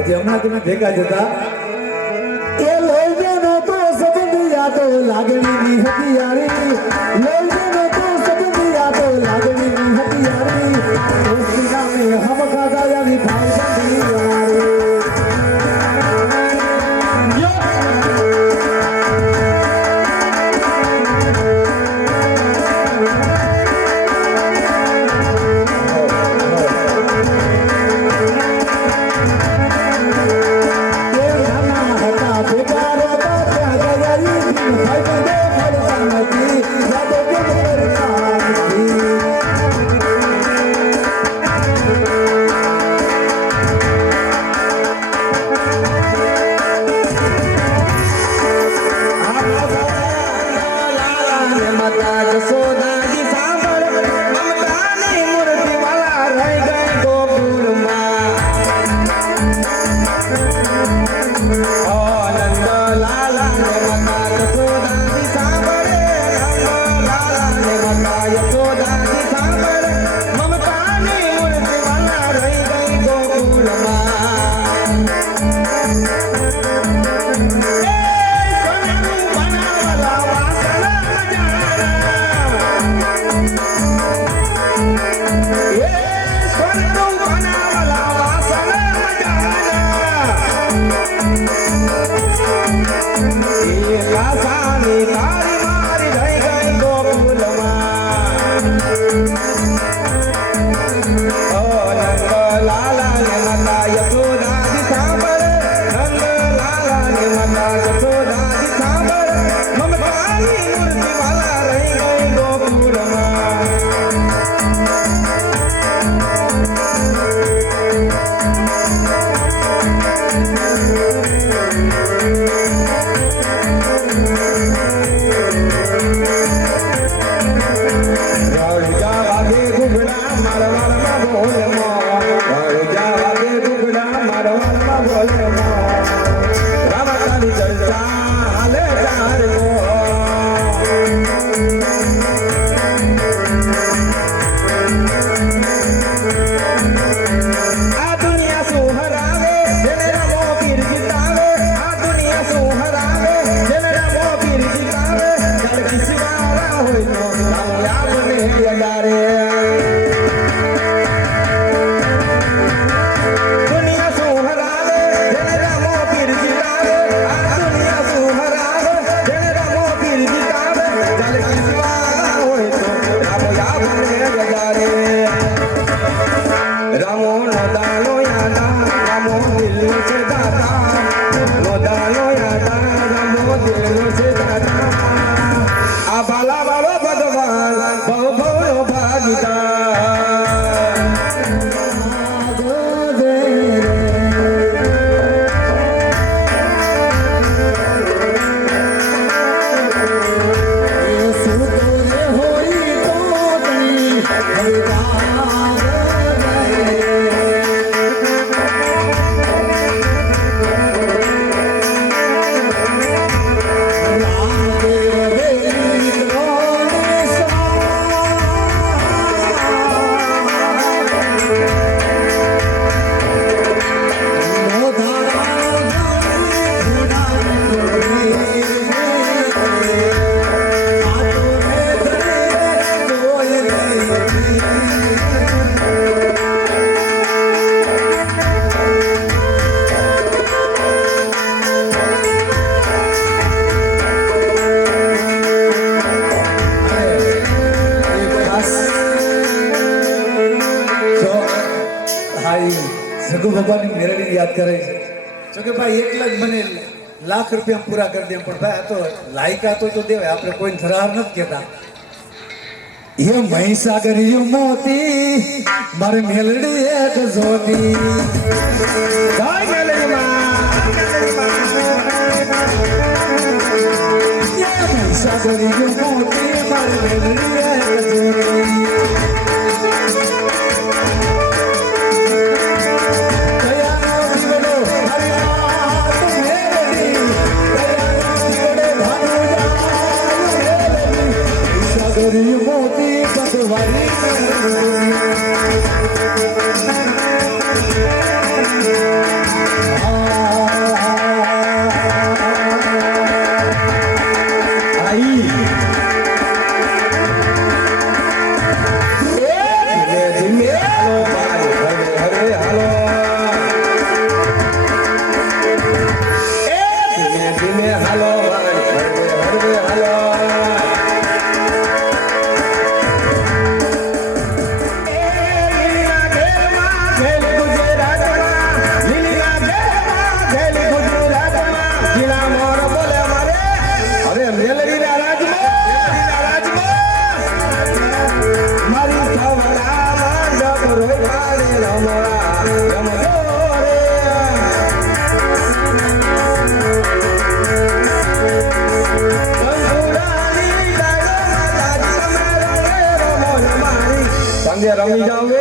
આજે હમણાં તમે ભેગા જતા એ લોહીનો તો સંબંધ યાદો લાગણીની હતી યારી લોહીનો તો સંબંધ યાદો લાગણીની હતી યારી દોસ્તી નામે હમ ખાધા યારી ભાઈ બંધી યારી ગુરુ બાબાની મેળવી યાદ કરે છે જોકે ભાઈ એકલા જ મને લાખ રૂપિયા પૂરા કરી દે પણ ભાઈ આ તો લાયકા તો દેવાય આપણે કોઈ થરાર નથી કહેતા એ મહીસાગરી મોતી મારે મેલડી એક જોતી મહીસાગરી મોતી મારે મેલડી એક જોતી મોતી પતવારી રમી જાવે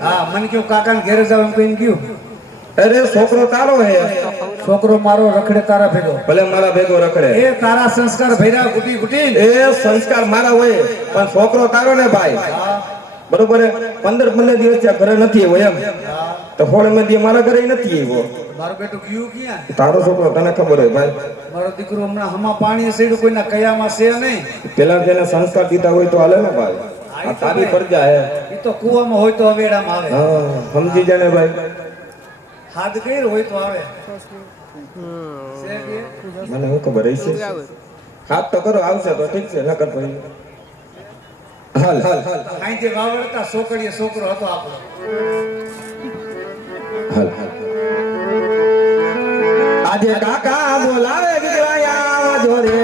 હા મને કેવું કાકા ને ઘેર જાવ એમ કહીને ગયું અરે છોકરો તારો હે છોકરો મારો રખડે તારા ભેગો ભલે મારા ભેગો રખડે એ તારા સંસ્કાર ભૈરા ગુટી ગુટી એ સંસ્કાર મારા હોય પણ છોકરો તારો ને ભાઈ બરોબર 15 દિવસ ત્યાં ઘરે નથી આવ્યો એમ તો ફોડે માંથી મારા ઘરે નથી આવ્યો મારો બેટું ગયું ક્યાં તારો છોકરો તને ખબર હોય ભાઈ મારો દીકરો હમણાં હમા પાણી સેડ્યું કોઈના કયામાં છે નહીં પેલા જેને સંસ્કાર દીધા હોય તો હાલે ને ભાઈ આ તારી પરજા હે ઈ તો કુવામાં હોય તો અવેડામાં આવે હા સમજી જાને ભાઈ હાથ ગઈર હોય તો આવે મને હું ખબર હશે હાથ તો કરો આવશે તો ઠીક છે નકર ભાઈ હાલ હાલ કાઈ જે વાવડતા છોકરીએ છોકરો હતો આપણો હાલ હાલ આજે કાકા બોલાવે દીકરાયા જોડે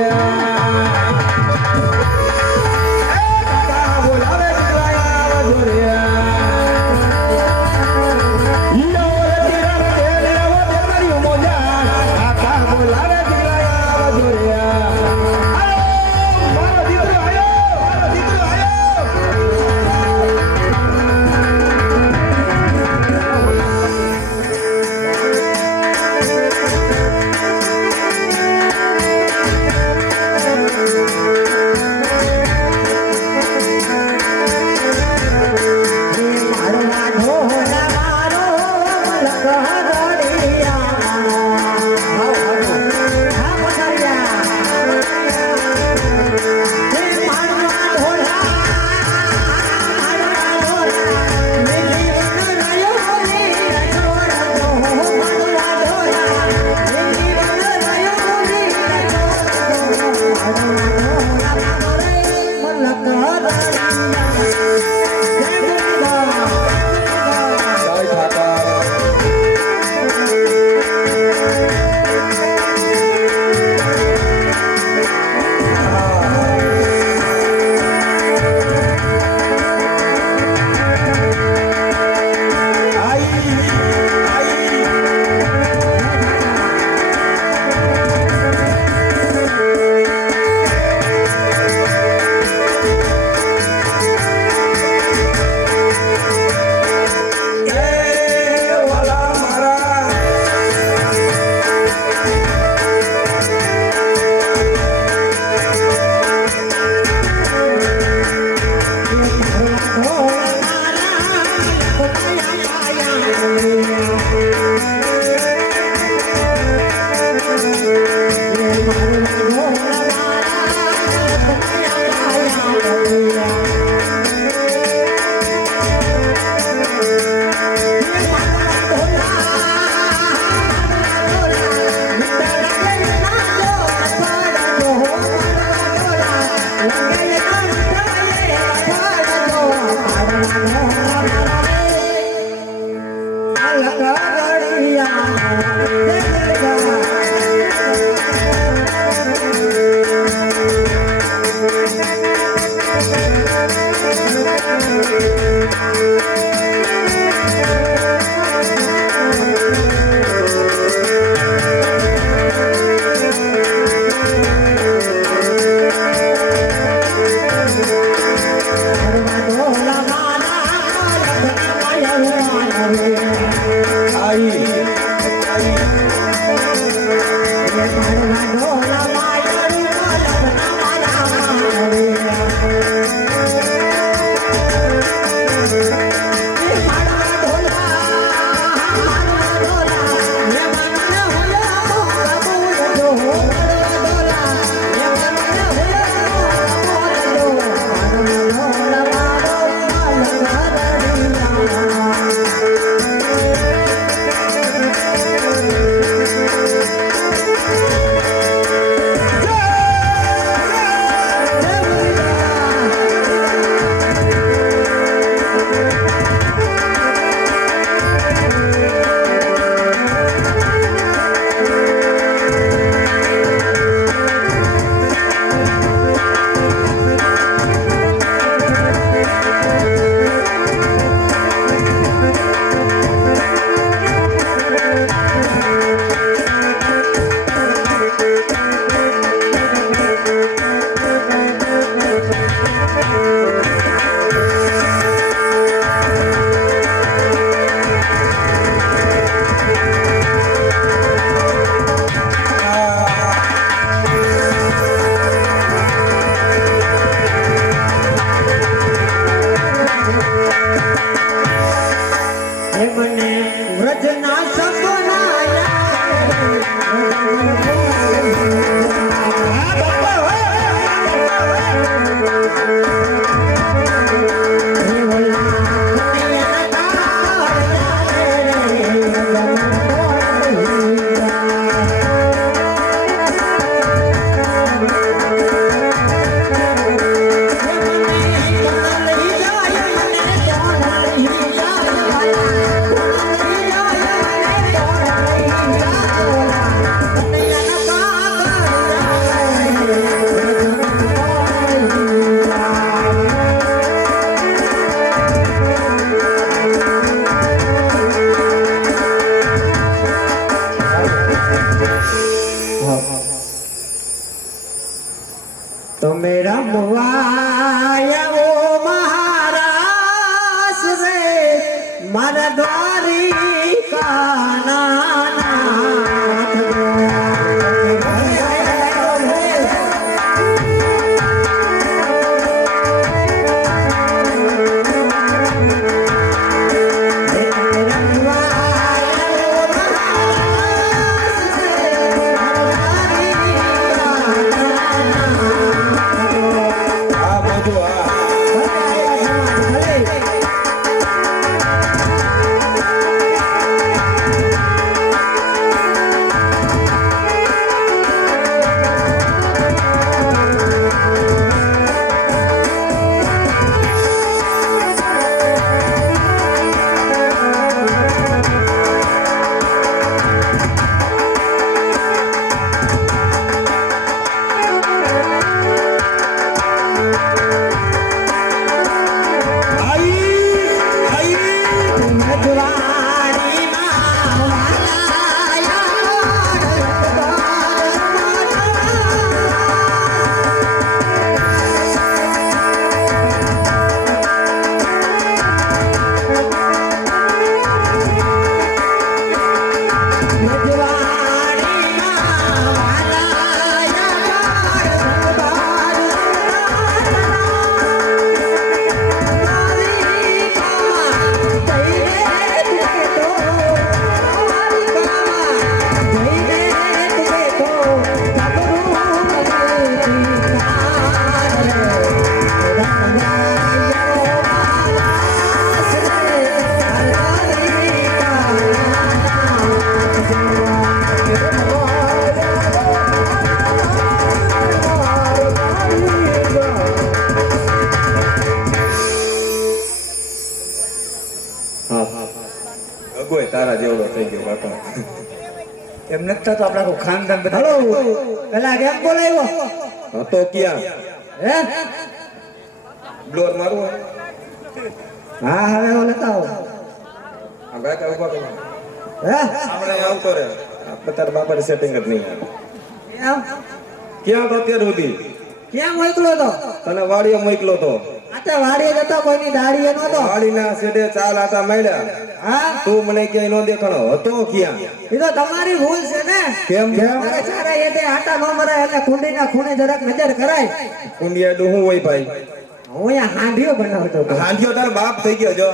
તમે રમવાયા ઓ મહારાજ રે મારા દ્વારિકા નાથ આ મોજું આ અગોય તારા જેવડો થઈ ગયો બાપા. એમ નથી થતું આપણા આખું ખાનદાન બધા હલો પેલા કેમ બોલાવ્યો હતો ક્યાં હે બ્લોર મારું હોય? હા હવે ઓલો લેતા આવો આ ગાય કા ઉભા કરો હે આપણે આવતો રે આપણે તારા બાપાને સેટિંગ જ નહીં આવે. એમ ક્યાં તો અત્યાર સુધી ક્યાં મોકલો તો તને વાડીએ મોકલો તો આતે વાડીએ જતો કોઈની દાડીએ નતો વાડીના સેડે ચાલ આટા માર્યા હા તું મને ક્યાંય નો દેખાણો હતો ક્યાં? એ તો તમારી ભૂલ છે ને કેમ મારે સારા એડે આટા નો મરાય એટલે કુંડીના ખૂણે જરાક નજર કરાય કુંડિયાડું હું હોય ભાઈ? હું અહીંયા હાંડીઓ બનાવતો હતો હાંડિયો તાર બાપ થઈ ગયો જો.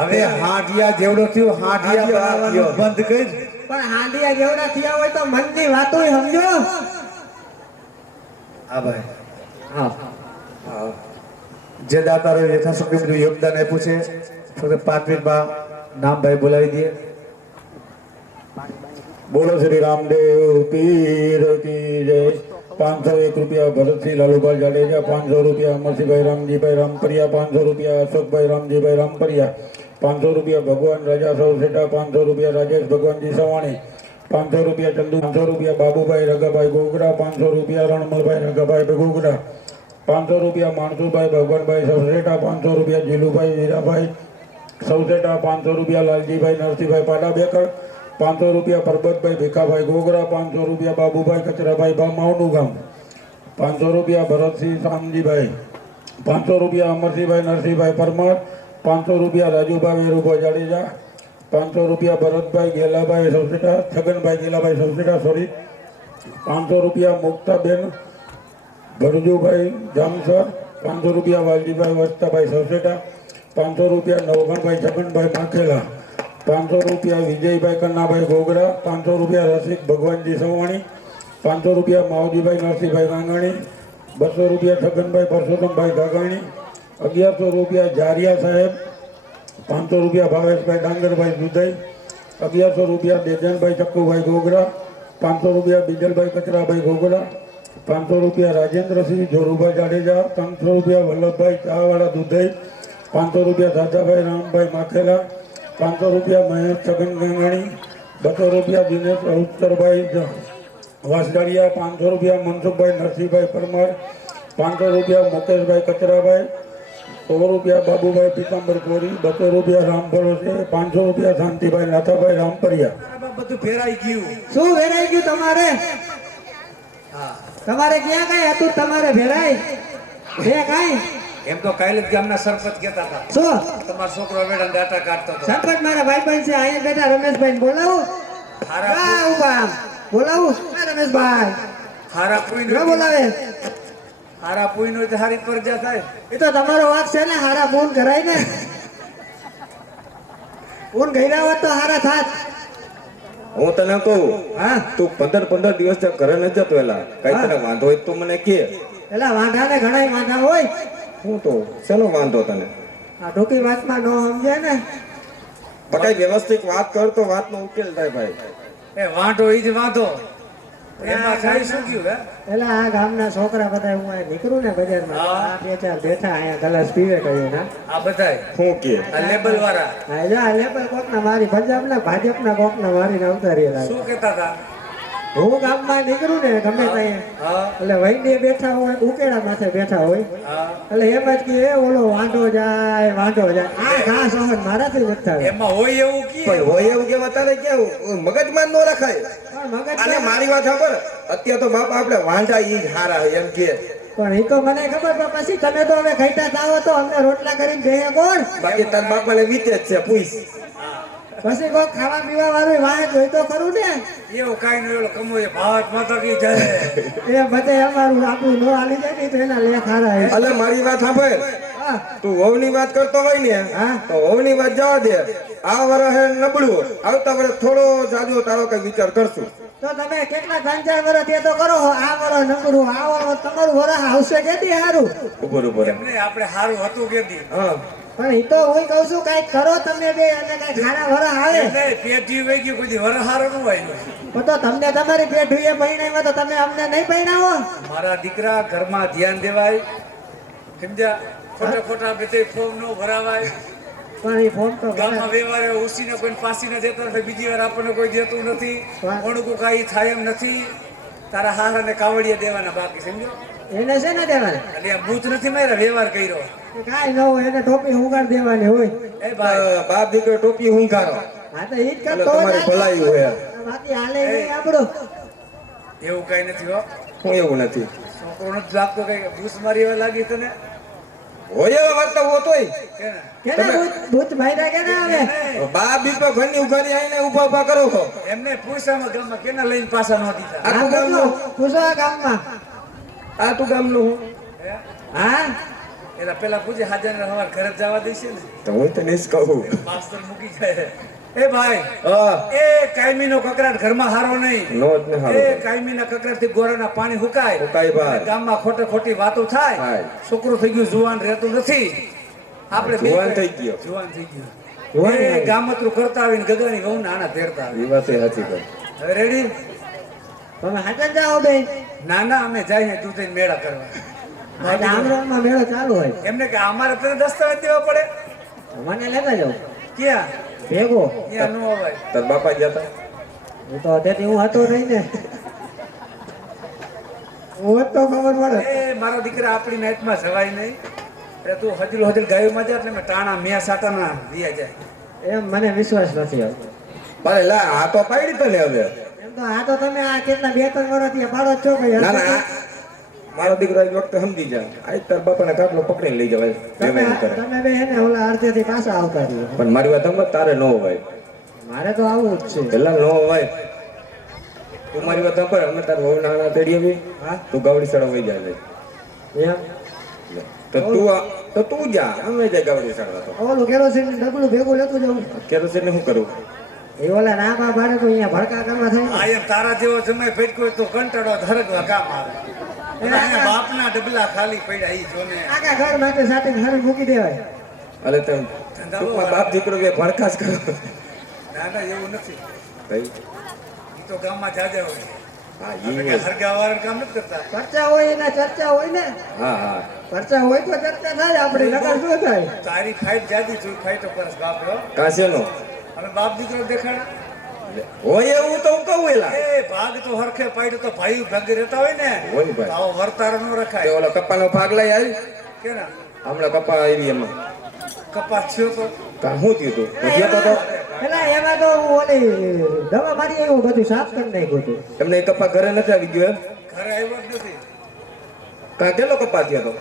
હવે હાંડિયા જેવડો થયો હાંડિયા બનાવવાનું બંધ કરી પણ હાંડિયા જેવડા થયા હોય તો મનની વાતોય સમજો હા ભાઈ હા હા જે દાતારો યથાશક્તિ બધું યોગદાન આપ્યું છે ફક્ત 5 મિનિટમાં નામ ભાઈ બોલાવી દઈએ. બોલો શ્રી રામદેવ પીર કી જય. 501 રૂપિયા ભરતસિંહ લાલુભાઈ જાડેજા, 500 રૂપિયા અમરસિંહભાઈ રામજીભાઈ રામપરિયા, 500 રૂપિયા અશોકભાઈ રામજીભાઈ રામપરિયા, 500 રૂપિયા ભગવાન રાજા સૌસેટા, 500 રૂપિયા રાજેશ ભગવાનજી સવાણી, 500 રૂપિયા ચંદુ, 500 રૂપિયા બાબુભાઈ રગાભાઈ ગોગરા, 500 રૂપિયા રણમલભાઈ રગાભાઈ ગોગરા, 500 રૂપિયા માણસુભાઈ ભગવાનભાઈ સૌસેટા, 500 રૂપિયા જીલુભાઈ હીરાભાઈ સૌસેટા, 500 રૂપિયા લાલજીભાઈ નરસિંહભાઈ પાડાબેકર, 500 રૂપિયા પરબતભાઈ ભીખાભાઈ ગોગરા, 500 રૂપિયા બાબુભાઈ કચરાભાઈ માવનું ગામ, 500 રૂપિયા ભરતસિંહ શામજીભાઈ, 500 રૂપિયા અમરસિંહભાઈ નરસિંહભાઈ પરમાર, 500 રૂપિયા રાજુભાઈ વેરુભાઈ જાડેજા, 500 રૂપિયા ભરતભાઈ ગેલાભાઈ સૌસેટા, છગનભાઈ ગેલાભાઈ સૌસેટા સોરી, 500 રૂપિયા મુક્તાબેન ભરજુભાઈ જામસર, 500 રૂપિયા વાલજીભાઈ વસ્તાભાઈ સૌસેટા, 500 રૂપિયા નવગણભાઈ છગનભાઈ માખેલા, 500 રૂપિયા વિજયભાઈ કન્નાભાઈ ગોગરા, 500 રૂપિયા રસિક ભગવાનજી સવાણી, 500 રૂપિયા માવજીભાઈ નરસિંહભાઈ ગાંગાણી, 200 રૂપિયા છગનભાઈ પરસોત્તમભાઈ ગાગાણી, 1100 રૂપિયા જારિયા સાહેબ, 500 રૂપિયા ભાવેશભાઈ ડાંગરભાઈ દુધઈ, 1100 રૂપિયા દેજનભાઈ ચક્કુભાઈ ગોગરા, 500 રૂપિયા બીજલભાઈ કચરાભાઈ ગોગરા, 500 રૂપિયા રાજેન્દ્રસિંહ જોરુભાઈ જાડેજા, 300 રૂપિયા વલ્લભભાઈ ચાવાળા દુધઈ, 500 રૂપિયા દાદાભાઈ રામભાઈ માખેલા, 500 રૂપિયા મહેશ છગન ગાંગાણી, 200 રૂપિયા દિનેશ અવસરભાઈ વાસગાડિયા, 500 રૂપિયા મનસુખભાઈ નરસિંહભાઈ પરમાર, 500 રૂપિયા મુકેશભાઈ કચરાભાઈ, 100 રૂપિયા બાબુભાઈ પીતાંબર કોરી, 200 રૂપિયા રામ ભરોસે, 500 રૂપિયા શાંતિભાઈ નાથાભાઈ રામપરિયા. બધું ફેરાઈ ગયું. શું ફેરાઈ ગયું તમારે? હા તમારે ક્યાં કઈ હતું તમારે ભેળાય બે કઈ એમ તો કાલે જ ગામના સરપંચ કહેતા હતા શું તમારો છોકરો વેડા ડાટા કાઢતો હતો સરપંચ મારા ભાઈબંધ છે અહીંયા બેઠા રમેશભાઈ બોલાવું હારા હા ઉભા આમ. બોલાવું હા, રમેશભાઈ હારા ન પુઈનો બોલાવે હારા પુઈનો તો હારી પરજા થાય એ તો તમારો વાક છે ને હારા ફોન કરાય ને ફોન કર્યા હોત તો હારા થાત હું તને કહું હા તું 15 દિવસ ત્યાં ઘરે ન જતો એલા કઈ તને વાંધો હોય તો મને કે પેલા વાંધા ને ઘણા વાંધા હોય હું તો શેનો વાંધો તને આ ટૂંકી વાતમાં ન સમજે ને પણ કઈ વ્યવસ્થિત વાત કર તો વાતનો ઉકેલ થાય ભાઈ એ વાંઢો ઈ જ વાંધો એમાં થાય શું ગયું હે પેલા આ ગામના છોકરા બધા હું અહીં નીકળું ને બજારમાં હા. આ બે ચાર બેઠા અહીંયા ગ્લાસ પીવે કહ્યું ના આ બધાય હું કે આ લેબલ વાળા હા જા લેબર કોકના મારી પંજાબના ભાજપના કોકના મારીને અવતારી શું કહેતા હતા હું ગામમાં નીકળું ને ગમે ત્યાં હા એટલે વૈદ્ય બેઠા હોય ઉકેડા માથે બેઠા હોય હા એટલે એમ જ કે એ ઓલો વાંઢો જાય આ ઘા સહન મારાથી નથી થતું. એમાં હોય એવું કી પણ હોય એવું કે તારે કેવું મગજમાં ન રખાય પણ મગજ અને મારી વાત સાંભળ અત્યારે તો બાપ આપણે વાંઢા ઈ જ હારા એમ કે પણ એ તો મને ખબર પણ પછી તમે તો હવે ખાઈતા થાઓ તો અમને રોટલા કરીને દે કોણ બાકી તાર બાપાને વીતે જ છે પૂછ પછી કોઈ ખાવા પીવા વાળું વાંચ હોય તો ખરું ને એવું કાઈ નહીં ઓલો કમોય ભારત માતા કી જય એ બધે અમારું આપણું નો હાલી જાય ને તો એના લેખ હારા હે. અલે મારી વાત સાંભળ હા તું વહુની વાત કરતો હોય ને હા. તો વહુની વાત જવા દે આ વર્ષે નબળું આવતા વર્ષે થોડો જાજો તારો કઈ વિચાર કરશું તો તમે કેટલા 3-4 વર્ષ તે તો કરો આ વર્ષ નબળું આ વર્ષ તમારું વર્ષ આવશે કેથી સારું ઉપર ઉપર એમને આપણે હારું હતું કેદી હા પણ એ તો હું કહું છું કઈક કરો તમે બે અને કઈક ખાના વરસ આવે એટલે પેટી વહી ગયું કોઈ વર હારો ન હોય પણ તો તમને તમારી પેઢીએ પરણાવ્યા તો તમે અમને નહીં પરણાવો મારા દીકરા ઘરમાં ધ્યાન દેવાય સમજ્યા ખોટા ખોટા બધે ફોર્મ નો ભરાવાય પણ એ ફોન તો ગામમાં વ્યવહારે ઉસીને કોઈ પાસીને દેતો નથી બીજી વાર આપણને કોઈ દેતું નથી વાહ. ઓણકું કાંઈ થાય એમ નથી તારા હારાને કાવડિયા દેવાના બાકી સમજો એને છે ને દેવાના એટલે આ બૂથ નથી માર્યા વ્યવહાર કર્યો કાંઈ ન હોય એને ટોપી હુંગાર દેવાની હોય એ ભાઈ બાપ દીકરો ટોપી હુંકારો હા તો ઈ જ એટલે કરતો હોય તમારી ને. ભલાઈ હોય બાકી હાલે નહીં આપણું એવું કઈ નથી હો હું એવું નથી છોકરો નથી લાગતો કઈ બૂસ મારી એવા લાગી તને હોય એવા વાત તો હોતોય કે ને કેને ભૂત ભાઈડા કેને આવે બાપ દીકરો ઘરની ઉઘાડી આવીને ઉભા ઉભા કરો છો એમને પૂછામાં ગામમાં કેના લઈને પાછા ન દીધા આ આ તું ગામનો પૂછો આ ગામમાં આ તું ગામનું હું હે? હા એલા પેલા પૂછે હાજર હવાર ઘરે જ જવા દેશે ને તો હું તને જ કહું માસ્તર મૂકી જાય એ ભાઈ હા એ કાયમીનો કકરાટ ઘરમાં હારો નહીં નો જ ને એ હારું કાયમીના કકરાટથી ગોરાના પાણી હુકાય હુકાય ભાઈ. અને ગામમાં ખોટે ખોટી વાતો થાય થાય. છોકરો થઈ ગયું જુવાન રહેતું નથી આપણે બે જુવાન થઈ ગયો. જુવાન થઈ ગયો જુવાન એ થઈ ગામતરું કરતા આવીને ગગાની વહુને આના તેડતા આવે એ વાત એ સાચી કર હવે રેડી તમે હાજર જાઓ બેન ના ના અમે જઈએ તું થઈને મેળા કરવા આજે આમરણમાં મેળો ચાલુ હોય એમને કે અમારે તને દસ્તાવેજ દેવા પડે મને લેતા જાઓ ક્યાં ભેગો ત્યાં નો અવાય તાર બાપા ગયા તા હું તો અત્યારથી હું હતો નહીં ને હું હોત તો ખબર પડે એ મારા દીકરા આપણી નાઈટમાં જવાય નહીં એટલે તું હજુ હજુ ગાયોમાં જા એટલે મેં ટાણા મેં સાટાના દિયા જાય એમ મને વિશ્વાસ નથી આવતો અરે લા આ તો પાડી તને હવે એમ તો આ તો તમે આ કેટલા 2-3 વર્ષથી પાડો જ છો કે ના ના મારો દીકરો એક વખતે સમજી જા આ તાર બાપાને કાટલો પકડીને લઈ જવાય તમે એમ કરે તમે બે હે ને ઓલા અડધેથી પાછા આવતા રહ્યો પણ મારી વાત સમજ તારે નો હોય મારે તો આવું જ છે પેલા નો હોય તું મારી વાત સાંભળ અમે તાર વહુ નાના તેડી આવી હા તું ગાવડી સડા વહી જાય લે. એમ તો તું જા અમે જાય ગાવડી સડવા તો ઓલું કેરોસીન ડબલું ભેગું લેતું જવું કેરોસીન ને શું કરું એ ઓલા નાપા પાડે તો અહીંયા ભડકા કરવા થાય આ એમ તારા જેવો સમય ભટકો તો કંટાળો ધરકવા કામ આવે અને અહીંયા બાપના ડબલા ખાલી પડ્યા ઈ જોને આખા ઘર માટે સાથે ઘરે મૂકી દેવાય અલે તમે ટૂંકમાં બાપ દીકરો બે ભડકાશ કરો ના ના એવું નથી ભાઈ ઈ તો ગામમાં જાજા હોય હા આપણે ઈ કઈ હરગાવાળા કામ નથી કરતા ચર્ચા હોય એના ચર્ચા હોય ને હા હા ચર્ચા હોય તો ચર્ચા થાય આપણે નકર શું થાય તારી ફાઇટ જાદી જોઈ ફાઇટો કરસ બાપ રો કાશેનો અને બાપ દીકરો દેખાડા હોય એવું તો હું કહું એલા એ ભાગ તો હરખે પાડ્યો તો ભાઈ ભાગ રહેતા હોય ને હોય ભાઈ. તો આવો વર્તારો ન તે રખાય ઓલો કપાનો ભાગ લઈ આવી કે ના હમણાં કપા આવી એમાં કપાસ થયો તો કા શું થયું તું ભજીયા તો પેલા એમાં તો હું ઓલી દવા મારી આવ્યું બધું સાફ કરી નાખ્યું હતું એમને એ કપા ઘરે નથી આવી ગયો એમ ઘરે આવ્યો જ નથી. કા કેટલો કપા થયો તો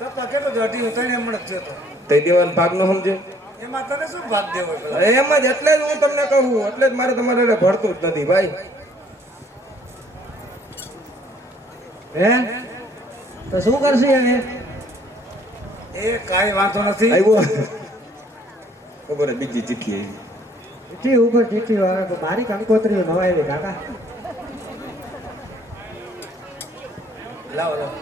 કપા કેટલો તો 2.5 હમણાં જ થયો તો. તે દેવાન ભાગ નો સમજે એમાં તને શું ભાગ દેવો પેલા? એમ જ એટલે જ હું તમને કહું એટલે જ મારે તમારે એટલે ભળતું જ નથી ભાઈ હે તો શું કરશે હવે એ કાંઈ વાંધો નથી. આવ્યો ખબર હે, બીજી ચીઠી આવી ચીઠી ઉપર ચીઠી આવે તો મારી કંકોત્રીઓ ન આવી કાકા લાવો લાવો.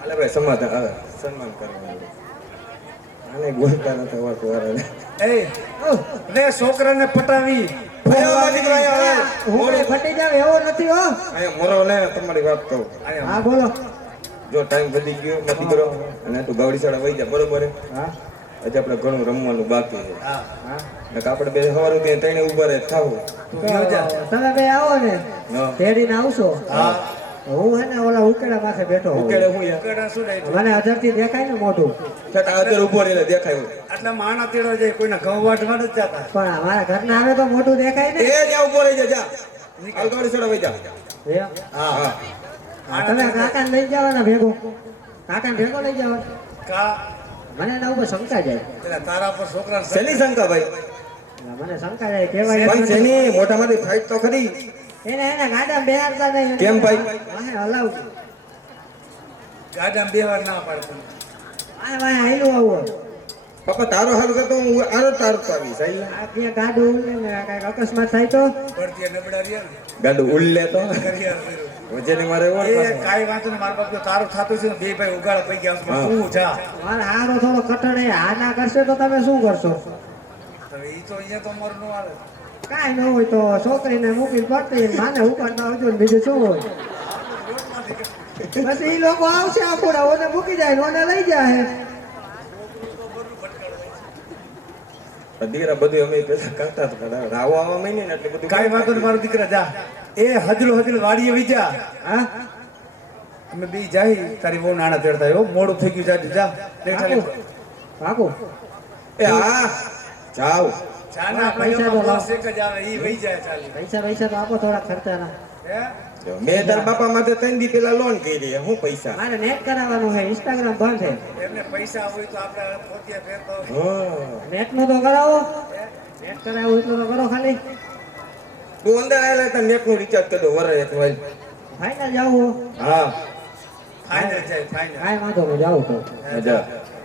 હાલે ભાઈ સમાધાન હવે સન્માન કરવાનું આને બોલતા નથી વાત વાળા એ ને છોકરાને પટાવી હું ફટી જાવ એવો નથી હો અહીંયા મોરો ને તમારી વાત કહું હા બોલો જો ટાઈમ વધી ગયો નથી કરો અને તું ગાવડી સાડા વહી જા બરોબર હે? હા હજી આપણે ઘણું રમવાનું બાકી છે હા હા ને આપણે બે સવારે ત્યાં ત્રણે ઉભા રહે થાવું તું ગયો જા. તમે બે આવો ને હા. તેડીને આવશો હા હું હે ને ઓલા ઉકેડા પાસે બેઠો હોઉં. ઉકેડે હું યાર ઉકેડા શું ડાયટું? મને અધરથી દેખાય ને મોઢું છતાં અત્યારે ઉભો રહીને દેખાય આટલા માણા તેડવા જાય કોઈના ઘઉં વાટવા નથી જતા. પણ અમારા ઘરના આવે તો મોઢું દેખાય ને એ જ્યાં ઉભો રહી જા હાલ ગાવડી સાડા વહી જા એમ? હા હા હા, તમે કાકાને લઈ જવાના ભેગો કાકાને ભેગો લઈ જવાના કા મને એના ઉપર શંકા જાય પેલા તારા પર છોકરા શેની શંકા ભાઈ મને શંકા જાય કેવાય પણ શેની મોટામાંથી ફાઇટ તો ખરી એના ગાડા બેહારતા નહીં કેમ ભાઈ? વાહે હલાવજો ગાડામાં બેવાર ના પાડતું. વાહે હાઈલું આવું પપ્પા તારો હાલ કરતો હું આરો તારતો આવી સાઈ આ ક્યાં ગાડું ઉડે ને કાંઈક અકસ્માત થાય તો ભરતીયા નબળા રહ્યા ને ગાડું ઉલ લેતો કરિયાર કર્યું. વજેની મારે એવો એ કાંઈ વાંધો નહીં. મારા બાપ જો તારું થતું છે ને બે ભાઈ ઉગાડા પૈકી આવશે. હા. તું જા. મારે હારો થોડો કટડે હા ના કરશે તો તમે શું કરશો હવે ઈ તો અહીંયા તો મર નો આવે. કાંઈ ન હોય તો છોકરીને મૂકીને પડતી માને ઉપાડતા આવજો ને બીજું શું હોય પછી ઈ લોકો આવશે આપણા ઓને મૂકી જાય ને ઓને લઈ જાય દીકરા બધું અમે પેલા કરતા હતા રાવો આવવા મહિને ને એટલે બધું કાંઈ વાંધો નહીં. મારો દીકરા જા. એ હજલું વાડીએ વઈ જા. હા અમે બી જાય તારી બહુ નાના તેડતા હો. મોડું થઈ ગયું જાજુ જા. દેખ પાકું ખાલી. પાકું એ હા જાવ જાના પૈસા તો પૈસા લાવ. એક જ આવે ઈ વઈ જાય ચાલી. પૈસા તો આપો થોડા ખર્ચાના હે મેં તાર બાપા માટે 3 દી પેલા લોન કરી હું પૈસા મારે નેટ કરાવવાનું છે ઇન્સ્ટાગ્રામ બંધ છે એમને પૈસા હોય તો આપણે પોતિયા ફેરતો હોય. હા નેટનું તો કરાવો નેટ કરાવો એટલું તો કરો ખાલી તું અંદર આવેલા તાર નેટ નું રિચાર્જ કરી દો વરે એક વાર ફાઇનલ જાવું હા ફાઇનલ જાય ફાઇનલ. કાંઈ વાંધો નહીં જાવું તો મજા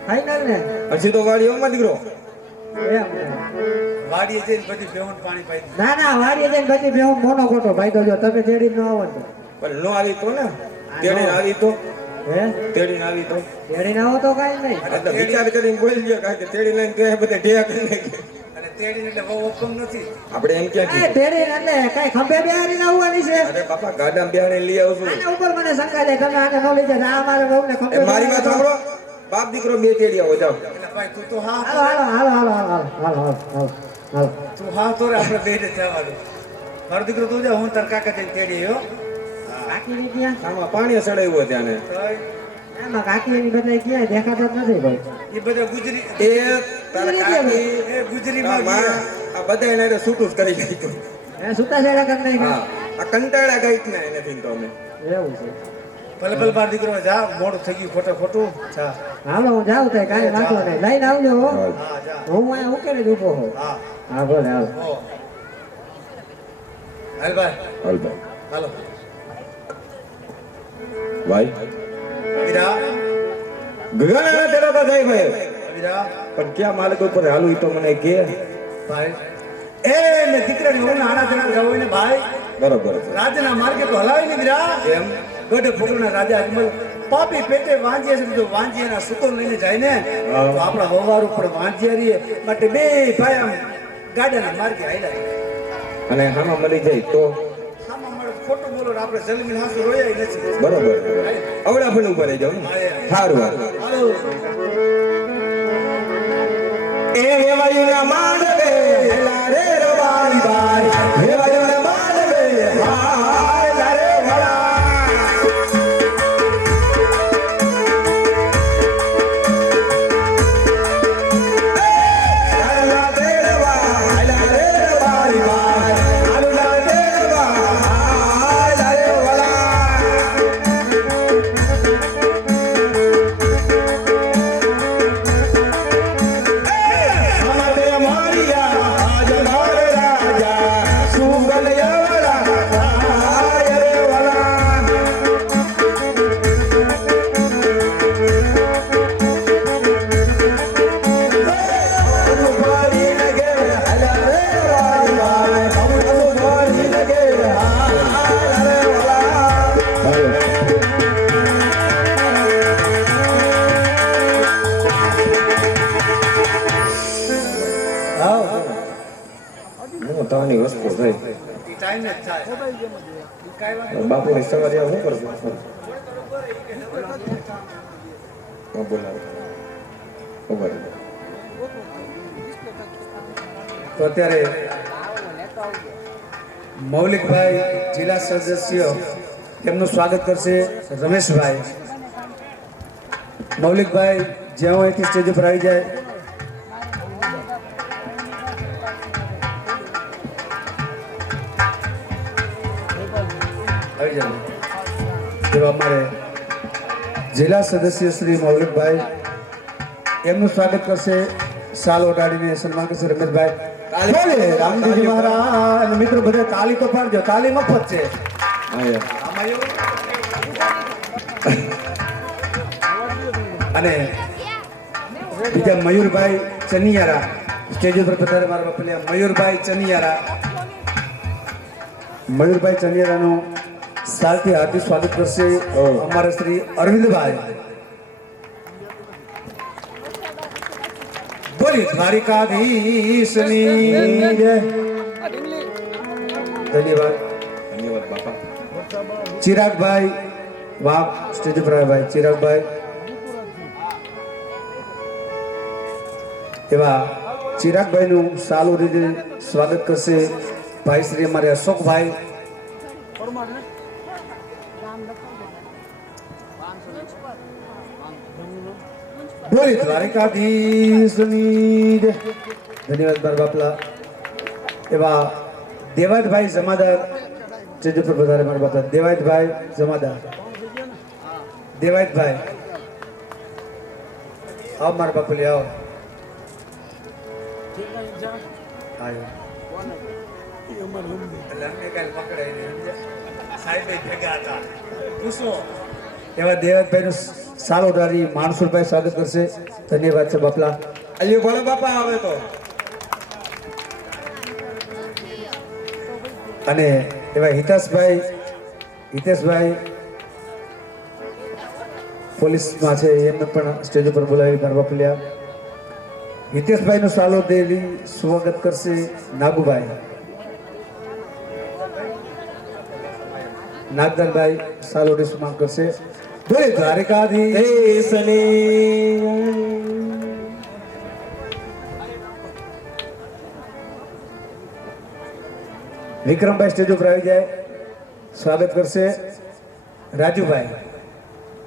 ફાઇનલ ને પછી તો વાળી ઓમાં દીકરો એમ ને. વાડીએ જઈને બધી બેહુન પાણી પાઈ ના ના વાડીએ જઈને બધી બેહું મોનો ખોટો ભાઈ તો જો તમે તેડી ન આવો તો પણ નો આવી તો ને તેડીને આવી તો હે તેડીને આવી તો તેડીને આવો તો કાંઈ નહીં એટલે વિચાર કરીને બોલી ગયો કારણ કે તેડી લઈને ગયા બધે ઢેયા કરી નાખી. અને તેડીને એટલે બહુ હુકમ નથી. આપણે એમ ક્યાં એ કીધું તેડીને એટલે કાંઈ ખંભે બેહારીને આવવાની છે અરે બાપા ગાડામાં બેહાડીને લઈ આવશું આના ઉપર મને શંકા જાય તમે આને ન લઈ જાય આ મારે બહુને ખંભે એ મારી વાત સાંભળો બાપ દીકરો બે તેડી આવો જાઓ એટલે ભાઈ તું તો હા હાલો હાલો હાલો હાલો હાલો હાલો હાલો હાલો હાલો તું હા તો રે આપણે બેને જવાનું. મારો દીકરો તું જા હું તાર કાકા જઈને તેડી આવ્યો. કાકીની ક્યાં આમાં પાણી સડાવ્યું ત્યાંને તોય આમાં કાકી એની બધા ક્યાંય દેખાતો જ નથી ભાઈ એ બધા ગુજરી એ તારા કાકી એ ગુજરીમાં આ ગયા. આ બધા એને છૂટું જ કરી નાખ્યું એ સુતા છેડા કરી નાખ્યા હા આ કંટાળા ગઈ ને એનાથી તો અમે એવું છે ભલે ભલે મારો દીકરો જા મોડું થઈ ગયું ખોટું ખોટું જા. હાલો હું જાઉં તો કાંઈ વાંધો નહીં લઈને આવજો હો હા જા. હું અહીંયા ઉકેલી જ ઊભો હોઉં હા હા ભલે હાલો હો. હાલ ભાઈ હાલ ભાઈ હાલો ભાઈ વીરા ઘણા તેરો તો જાય ભાઈ વીરા પણ ક્યાં માલિક ઉપર હાલું ઈ તો મને કે ભાઈ એ ને દીકરાની ઓને આણા જણા જાવ ને ભાઈ બરોબર છે રાજાના માર્ગે તો હલાવી ને વીરા એમ ગઢ ફોટોના રાજા અજમલ પાપી પેટે વાંજીએ છે જો વાંજીયાના સુકો લઈને જાય ને તો આપણા વવાર ઉપર વાંજીયા રહીએ માટે બે ભાઈ આમ ગાડાના માર્ગે હાલ્યા અને હામાં મળી જાય તો આમાં મળે ખોટું બોલો ને આપણે જલમી હાસુ રોયા નથી બરોબર અવડા પણ ઉપર રહી જાવ ને સારું હારું હાલો એ વેવાયુના માંડવે હેલા રે રવારી બાઈ વેવાયુના માંડવે હાય રે વડા હાલા દેવા હાલા રે રવારી બાઈ હાલા દેવા હાય થાય કાંઈ વાંધો બાપુ સવારે શું કરશું બોલાવો ખબર તો અત્યારે મૌલિકભાઈ જિલ્લા સદસ્ય તેમનું સ્વાગત કરશે રમેશભાઈ. મૌલિકભાઈ જ્યાં હોય તે સ્ટેજ ઉપર આવી જાય. આવી જાય એવા અમારે જિલ્લા સદસ્ય શ્રી મૌલિકભાઈ એમનું સ્વાગત કરશે. સાલ ઓઢાડીને સન્માન કરશે રમેશભાઈ. બોલે રામજીજી મહારાજ. અને મિત્રો બધા તાલી તો પાડજો, તાલી મફત છે. આમાં એવું. અને બીજા મયુરભાઈ ચનિયારા સ્ટેજ ઉપર પધારે મારા બાપલિયા. મયુરભાઈ ચનિયારા, મયુરભાઈ ચનિયારાનું સાલથી હાર્દિક સ્વાગત કરશે અમારા શ્રી અરવિંદભાઈ. બોલી દ્વારિકાધીશની જય. ધન્યવાદ. ધન્યવાદ બાપા. ચિરાગભાઈ વાહ સ્ટેજ ઉપર આવ્યા ભાઈ. ચિરાગભાઈ એવા ચિરાગભાઈનું સાલું રીતે સ્વાગત કરશે ભાઈ શ્રી અમારે અશોકભાઈ. બોલી દ્વારિકાધીશની જય. ધન્યવાદ મારા બાપલા. એવા દેવાયતભાઈ જમાદાર સ્ટેજ ઉપર વધારે મારા બાપા. દેવાયતભાઈ જમાદાર. દેવાયતભાઈ આવો મારા બાપલી આવો. આયો. એટલે અમને કાંઈ પકડાય નહીં. સાહેબે ભેગા હતા. પૂછો. એવા દેવાયતભાઈનું સાલોધારી માનસુરભાઈ સ્વાગત કરશે. ધન્યવાદ છે બાપલા. અલ્યો બોલો બાપા આવે તો. અને એવા હિતેશભાઈ પોલીસમાં છે એમને પણ સ્ટેજ ઉપર બોલાવી મારા બાપલિયા. હિતેશભાઈનું સાલો દેવી સ્વાગત કરશે નાગુભાઈ. નાગદરભાઈ સાલો સન્માન કરશે. બોલે દ્વારિકાધીશની. વિક્રમભાઈ સ્ટેજ ઉપર આવી જાય સ્વાગત કરશે રાજુભાઈ.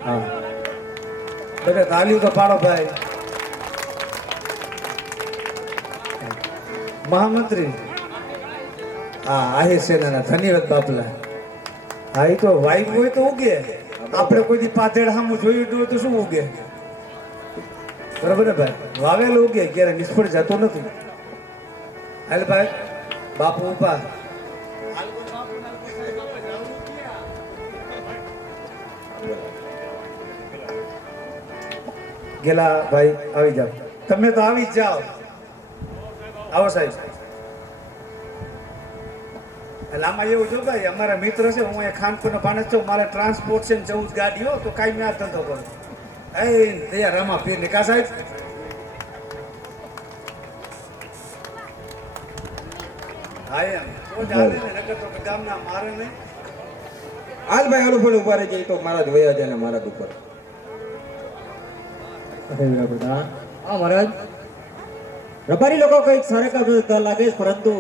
હા બધા તાલીઓ તો પાડો ભાઈ. મહામંત્રી હા આહિર સેનાના. ધન્યવાદ બાપલા. હા એ તો વાઈફ હોય તો ઉગે. આપણે કોઈ દી પાછળ સામું જોયું ન હોય તો શું ઉગે? બરાબર ને ભાઈ? વાવેલું ઉગે ક્યારે નિષ્ફળ જતો નથી. હાલ ભાઈ બાપુ ઉપા. ગેલા ભાઈ આવી જાઓ. તમે તો આવી જ જાઓ. આવો સાહેબ. એટલે આમાં એવું જો ભાઈ અમારા મિત્ર છે, હું અહીંયા ખાનપુરનો પાણસ છું. મારે ટ્રાન્સપોર્ટ છે 14 ગાડીઓ તો કાંઈ મેં આ ધંધો કરું. એ તૈયાર રામા પીર ને કા સાહેબ. હા એમ તો ચાલે ને. નકર તો ગામના મારે નહીં. હાલ ભાઈ હાલો ફોન ઉભા રહી જાય તો મારા જ વયા જાય ને મારા જ ઉપર. હા મહારાજ, રબારી લોકો કઈક સારે કા લાગે છે, પરંતુ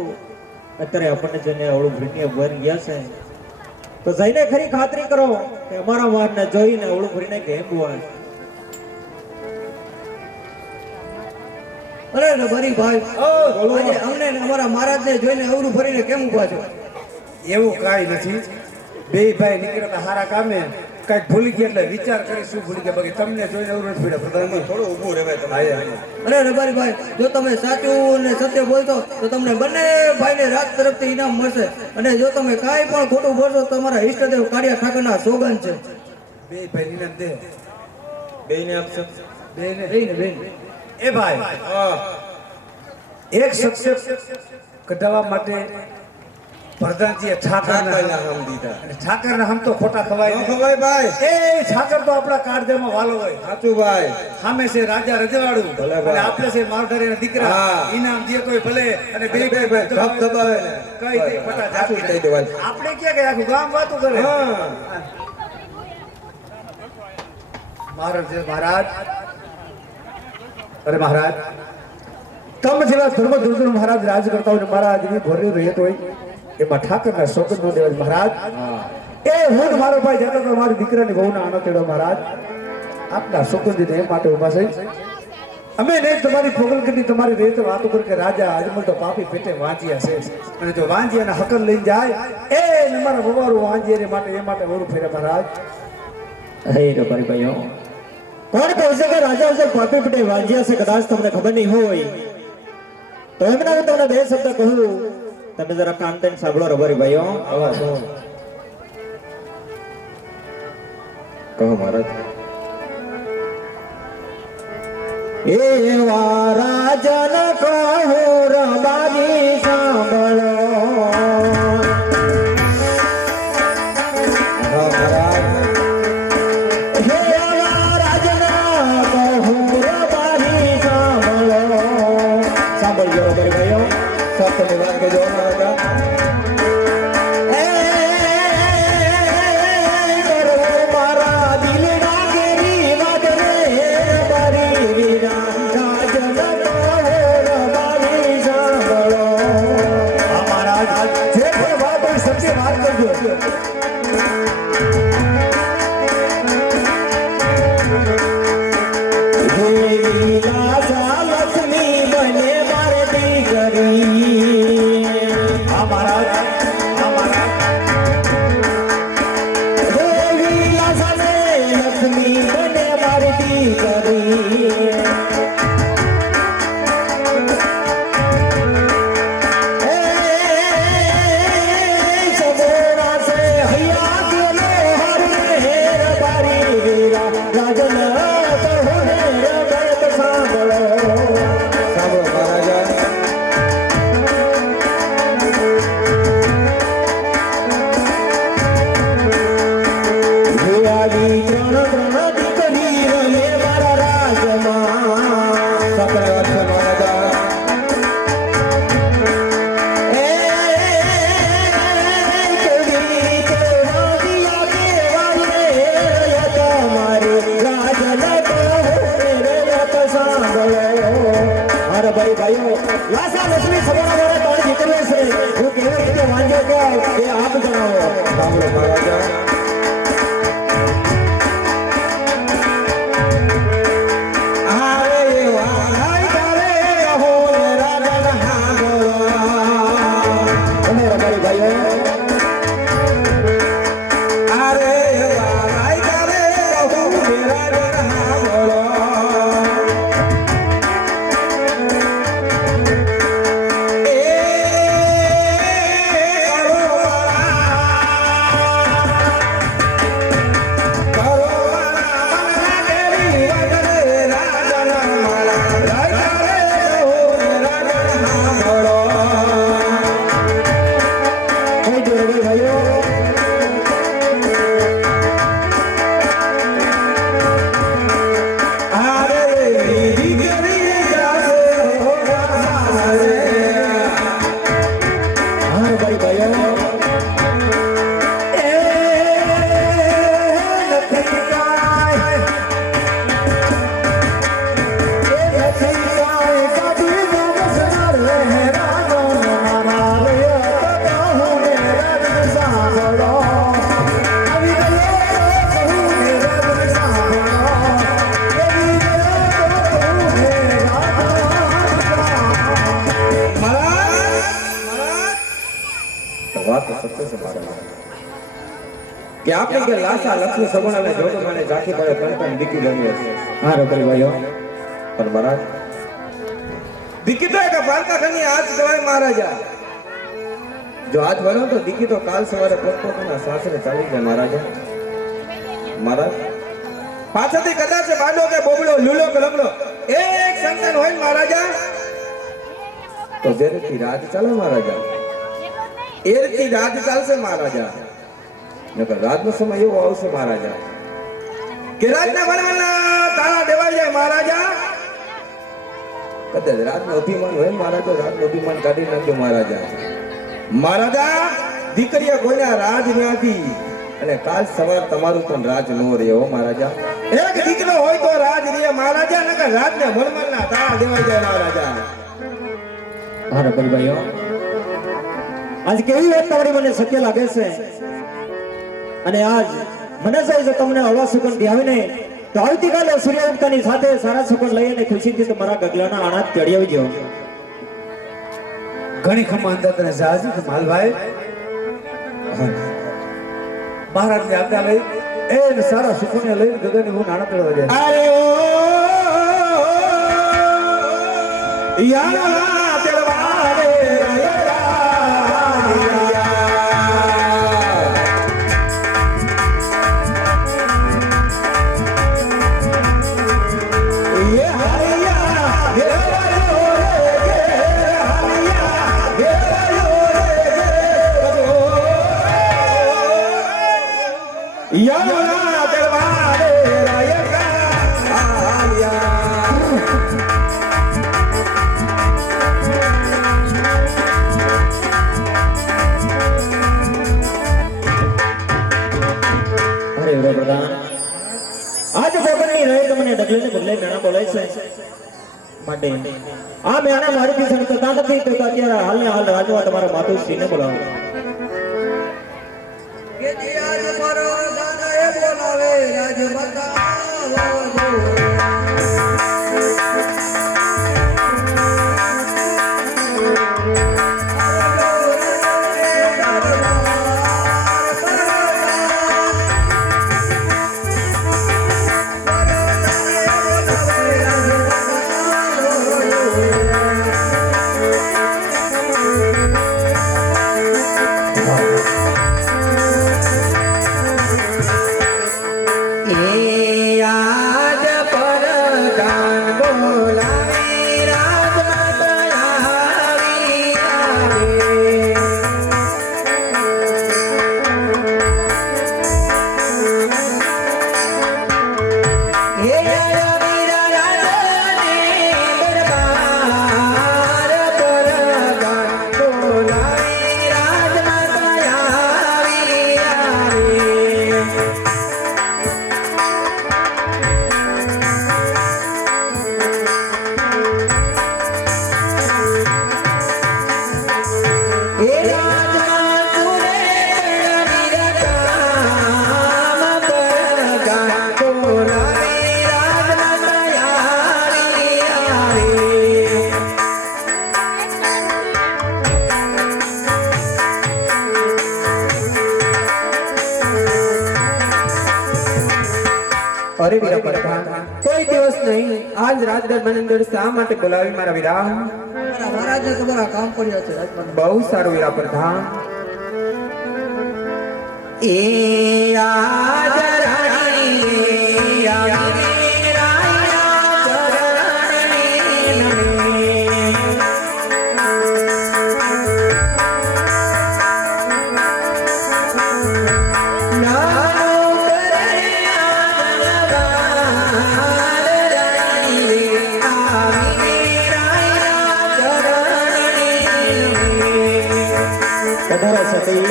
અત્યારે આપણને જેને અવળું ભરીને બની ગયા છે તો જઈને ખરી ખાતરી કરો કે અમારા મારને જોઈને અવળું ભરીને કેમ બોવાય. અરે રબારી ભાઈ, આજે અમને અમારા મહારાજને જોઈને અવળું ભરીને કેમ ઉભા છો? એવું કાંઈ નથી. બે ભાઈ નીકળેલા હારા કામે કઈક ભૂલી ગયા એટલે વિચાર કરી શું ભૂલી ગયા. બાકી તમને જોઈને એવું નથી પડ્યા. પ્રધાનમંત્રી થોડું ઊભું રહેવાય તમે. અરે રબારી ભાઈ, જો તમે સાચું અને સત્ય બોલશો તો તમને બંને ભાઈને રાજ તરફથી ઇનામ મળશે. અને જો તમે કાંઈ પણ ખોટું બોલશો તો તમારા ઈષ્ટદેવ કાળિયા ઠાકરના સોગંદ છે. બે ભાઈ નિનામ દે. બેયને આપશો. બેને બેન એ ભાઈ હા એક શખ્સિયત કઢાવવા માટે પ્રધાનજીએ ઠાકર ઠાકરના નામ દીધા અને ઠાકરના હમ તો ખોટા ખવાય ન નહીં. ખવાય ભાઈ એ ઠાકર તો આપણા કાળજામાં વાલો હોય. સાચું ભાઈ સામે છે રાજા રજવાડું ભલે અને ભાઈ. આપણે છે માવઠારીના દીકરા. હા. ઇનામ દે કોઈ ભલે અને બે બે બે ધબ ધબાવે ને કઈ દે ખોટા સાચું જાતિ કહી દેવાય. આપણે ક્યાં કઈ આખું ગામ વાતો કરે. હા મહારાજ અરે મહારાજ તમે જેવા ધર્મ ધુર્જન મહારાજ રાજ કરતા હોય ને મહારાજ ની ભરી રહેત હોય એમાં ઠાકરના શોકત નો દેવાય મહારાજ. એ હું ને મારો ભાઈ જતો તો મારી દીકરાની બહુના આનો તેડો મહારાજ આપના શોકતજીને એ માટે ઉભા છે. અમે નહીં તમારી પોગલ કરી તમારી રીતે વાતો કરી કે રાજા અજમલ તો પાપી પેટે વાંચ્યા છે અને જો વાંચ્યાના હકલ લઈને જાય એ મારા બવારું વાંચીએ માટે એ માટે ઓરું ફેરે મહારાજ. હે રબારી ભાઈઓ, કોણ કહે છે કે રાજા હશે પાપી પેટે વાંજ્યા છે? કદાચ તમને ખબર નહીં હોય તો એમના હું તમને બે શબ્દ કહું, તમે જરા કાન દઈને સાંભળો રબારી ભાઈઓ. આવા શું કહો મહારાજ. એવા રાજન કહું રબારી સાંભળો, હા મહારાજ એવા રાજન કહું રબારી સાંભળો. સાંભળજો રબારી ભાઈઓ. સત્યની વાત કહેજો મહારાજા. મારા દિલના કેરી વાત રે રબારી વીરા રાજન કહું રબારી સાંભળો. હા મહારાજ જે કોઈ વાત હોય સત્ય વાત કરજો. દેવી રાજા લક્ષ્મી બને મારતી કરી. હા મહારાજ હા મહારાજ દેવી રાજા ને લક્ષ્મી બને મારતી કરી. સબોરા સે હૈયા કેલો હરે રબારી વીરા રાજન કહું ને રબત સાંભળો. સાંભળો મહારાજા. આવી ત્રણ દીકરી રમે મારા રાજમાં. સત્યની વાત છે મહારાજા. એ કડી કેવા દિયા કેવાય રયત મારી રાજન કહું ને રયત સાંભળો. અરે ભાઈઓ, લાસા લક્ષ્મી સવારા મારે ત્રણ દીકરીઓ છે. હું કેવી રીતે વાંચ્યો કે એ આપ જણાવો. સાંભળો મહારાજા. આરે વાલાઈ કાલે રહો ને રાજન હાંભળો. અને રબારી ભાઈઓ, અરે વાલાઈ કરે રહો ને રાજન હાંભળો. એ વાત તો સત્ય છે મહારાજ. કે આપણે કે લાસા લક્ષ્મી સગુણાને જોગમાને જાખી પડે કંકણ દીકી જમી હશે. હા રબારી ભાઈઓ, પણ મહારાજ દીકી તો એક પાલકા ખની આજ કહેવાય મહારાજા. જો આજ બનો તો દીકી તો કાલ સવારે પોતપોતાના સાસરે ચાલી જાય મહારાજા. મહારાજ પાછળથી કદાચ બાડો કે બોબડો લૂલો કે લંગડો એક સંતાન હોય ને મહારાજા તો જેરેથી રાજ ચાલે મહારાજા. એ રીતની રાજ ચાલશે મહારાજા. નકર રાજનો સમય એવો આવશે મહારાજા કે રાજના વનવનના તાળા દેવાઈ જાય મહારાજા. કદાચ રાજનો અભિમાન હોય મહારાજા, રાજનો અભિમાન કાઢી નાખ્યો મહારાજા. મહારાજા દીકરીએ કોઈના રાજ ન્યાથી અને કાલ સવાર તમારું પણ રાજ નો રહે હો મહારાજા. એક દીકરો હોય તો રાજ રહે મહારાજા, નકર રાજને વનવનના તાળા દેવાઈ જાય મહારાજા. હા રબારીભાઈઓ, આજ કેવી વાત તમારી મને સત્ય લાગે છે. અને આજ મને જો તમને હળવા સુગંધ આવીને તો આવતીકાલે સૂર્ય ઉગતાની સાથે સારા સુગંધ લઈને ખુશીથી તમારા ગગલાના આણા ચડી આવજો. ઘણી ખમા અંદર તને જાજી કે માલભાઈ મહારાજની આજ્ઞા લઈ એ સારા સુખોને લઈને ગગનની હું નાણા ચડવા જાય. અરે ઓ યા તેરવારે યા તેરવારે આજ ભગવાનની રહે તમને ડગલે બદલે મેણા બોલાય છે માટે આ મેણા મારી દિશા થતા નથી તો અત્યારે હાલને હાલ રાજવા તમારા માતુશ્રીને બોલાવો. અરે વીરા પ્રધાન, કોઈ દિવસ નહીં આજ રાત દરબારની અંદર શા માટે બોલાવી મારા વીરા? મહારાજે તમારા કામ પડ્યા છે રાજમાં. બહુ સારું વીરા પ્રધાન. એ આજ રાણી આવી રાયા ચરણે પધારો સતી.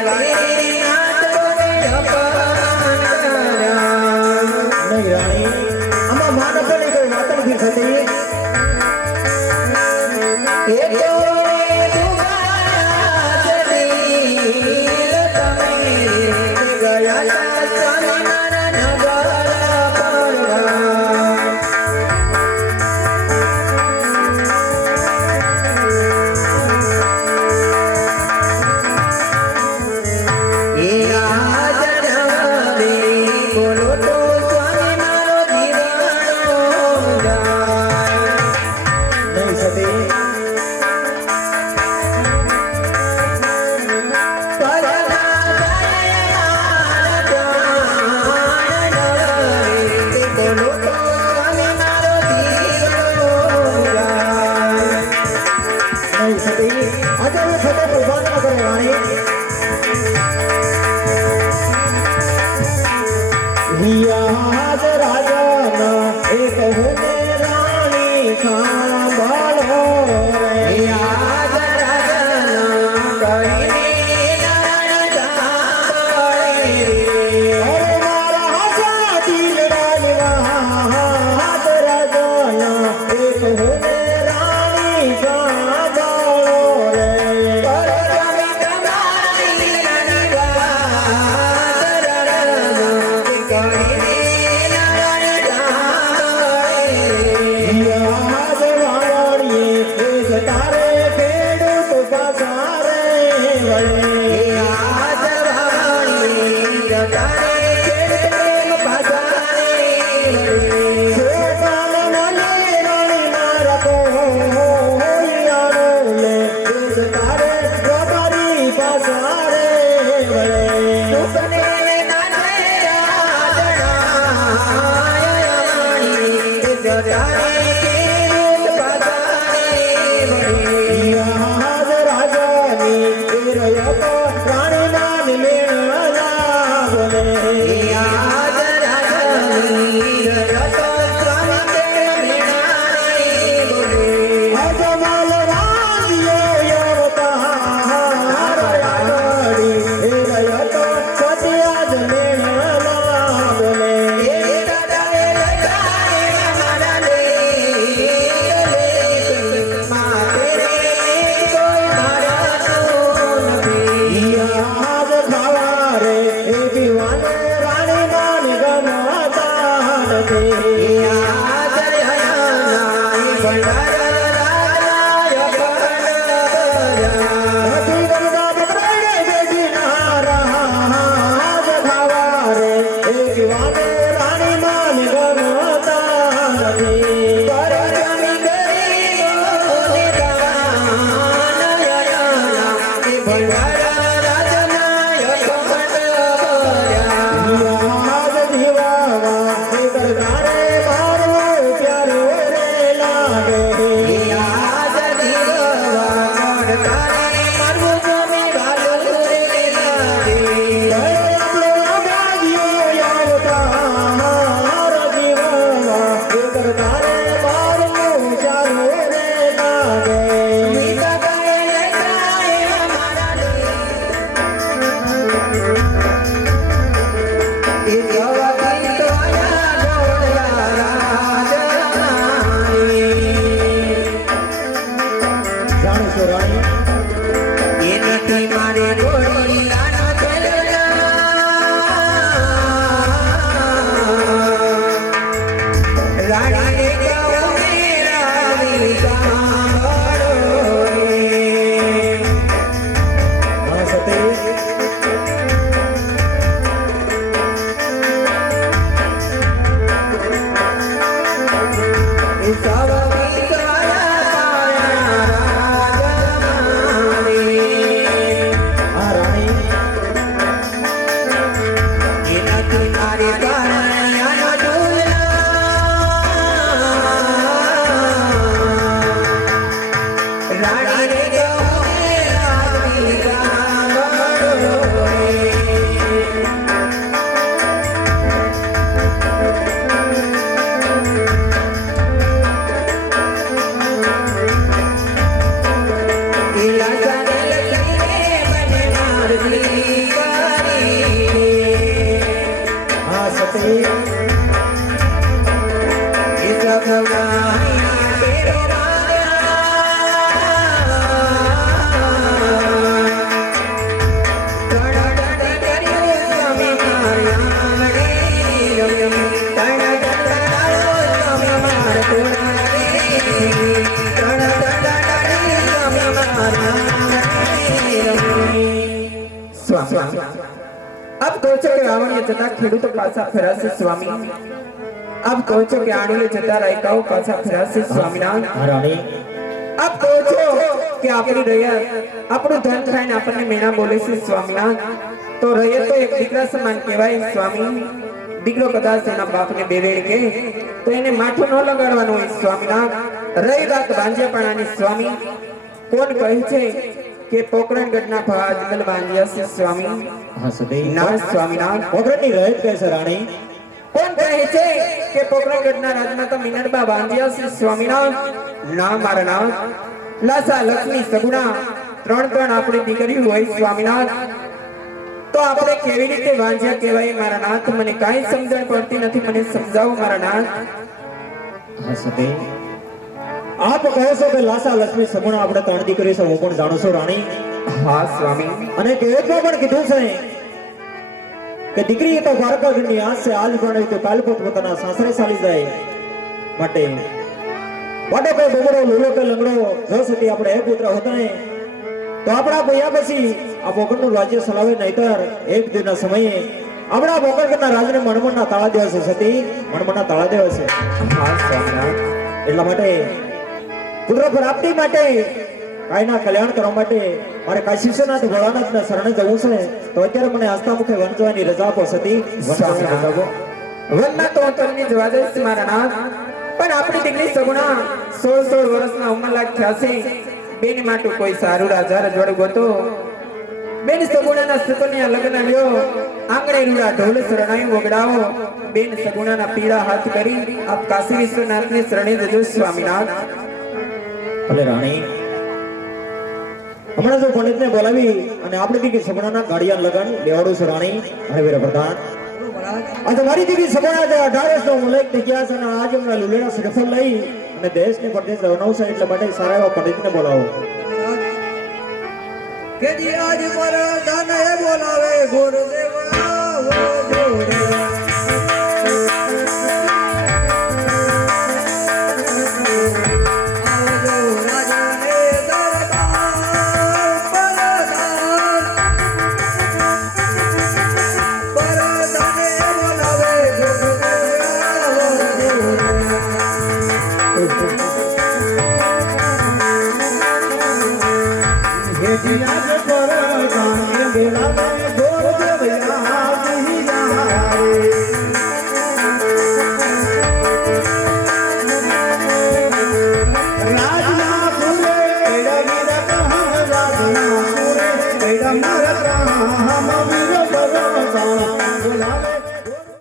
નહીં રાણી આમાં માનવની કોઈ વાત નથી થતી નહીં સતી નહીં સતી આજે હવે ફતે પ્રભાત ન કરે રાણી યાદ રાજાના એક હોને રાણી સાંભળો રે યાદ રાજાના અરે મારા હાસા દિલડાની વાત રાજાના એક હોને રાણી સાંભળો રે યાદ વાળીએ એક તારે ખેડૂત પાસારે વળે યાદ વાળીએ તારે ખેડૂત પાસારે વળે સોપાન મને રાણી મારા કોહિયાનો લે એક તારે રબારી પાસારે વળે સુપને યાદ રાજાની રાણી નામ લેણા બોલે આપ કહો છો કે આવણીએ જતા ખેડૂતો પાછા ફેરાશે સ્વામી, આપ કહો છો કે આણુલે જતા રાયકાઓ પાછા ફેરાશે સ્વામિનારાયણ. હા રાણી, આપ કહો છો કે આપણી રૈયત આપણું ધન ખાઈને આપણને મેણા બોલે છે સ્વામિનારાયણ. તો રૈયત તો એક દીકરા સમાન કહેવાય સ્વામી. દીકરો કદાચ એના બાપને બેવેડ કે તો એને માથું ન લગાડવાનું હોય સ્વામિનારાયણ. રહી વાત વાંજિયાપણાની સ્વામી, કોણ કહે છે કે પોકરણગઢના ભા આજકાલ વાંજિયા છે સ્વામી? હા સતી, ના સ્વામિનારાયણ. પોકરણની રહેત કહે છે રાણી. કોણ કહે છે કે પોકરણગઢના રાજમાતા મિનરબા વાંજિયા છે સ્વામિનારાયણ? ના મારા નામ લાસા લક્ષ્મી સગુણા ત્રણ આપણી દીકરીઓ હોય સ્વામિનારાયણ. તો આપણે કેવી રીતે વાંજ્યા કહેવાય મારા નાથ? મને કાંઈ સમજણ પડતી નથી, મને સમજાવો મારા નાથ. હા સતી, આપ કહો છો કે લાસા લક્ષ્મી સગુણા આપણે ત્રણ દીકરી છે, હું પણ જાણું છું રાણી. હા સ્વામી. અને કહેવતમાં પણ કીધું છે કે દીકરી તો દ્વારકાગઢની આસ છે, આજ પણ તો કાલ પોતાના સાસરે ચાલી જાય. માટે કોઈ બગડો લોલો કે લંગડો જો સતી આપણે હે પુત્ર હોતા ને તો આપણા બોયા પછી આ પોકરણનું રાજ્ય ચલાવે, નહીતર એક દિનના સમયે આપણા પોકરણના રાજને મણમણના તાળા દેવા છે સતી, મણમણના તાળા દેવા છે. હા સ્વામિનારાયણ. એટલા માટે પુત્ર પ્રાપ્તિ માટે કાયના કલ્યાણ કરવા માટે મારે કાશી વિશ્વનાથ ભોળાનાથના શરણે જવું છે. તો અત્યારે મને આસ્થા મુખે વંચવાની રજા આપો સતી, વંચવાની રજા આપો. વનના તો તરની જવા દઈશ મારા નાથ. પણ આપણી દીકરી સગુણા 16 વર્ષના ઉંમરલાયક થયા છે. બેન માટે કોઈ સારું રાજા રજવાડું ગોતો. બેન સગુણાના સુકન્યા લગ્ન લ્યો, આંગણે રૂડા ઢોલ શરણાઈ વગડાવો. બેન સગુણાના પીળા હાથ કરી આપ કાશી વિશ્વનાથને શરણે જજો સ્વામિનાથ. ભલે રાણી, હમણાં જો પંડિતને બોલાવી અને આપણે દીકરી સગુણાના ગાડિયા લગન લેવાડું છે રાણી. અને વીર પ્રધાન, આજે મારી દીકરી સગુણા 18 વર્ષનો મુલક થઈ ગયા છે અને આજે હમણાં લુલેડા શ્રીફળ લઈ અને દેશને પરદેશ જવાનું છે. એટલે માટે સારા એવા પંડિતને બોલાવો. કે જી આજ મારા દાને બોલાવે ગુરુદેવ આવો જોડે. આવજો રાજને દરબાર પરદાને બોલાવે ગુરુદેવ આવો જોડે. હેજીયા પર ગાને બેલાવે ગોરદેવ યાદી જારે. રાજના પુરે એડા વીર કહા, રાજના પુરે એડા મારા કહા, હમ વીર બરસાણા બોલાવે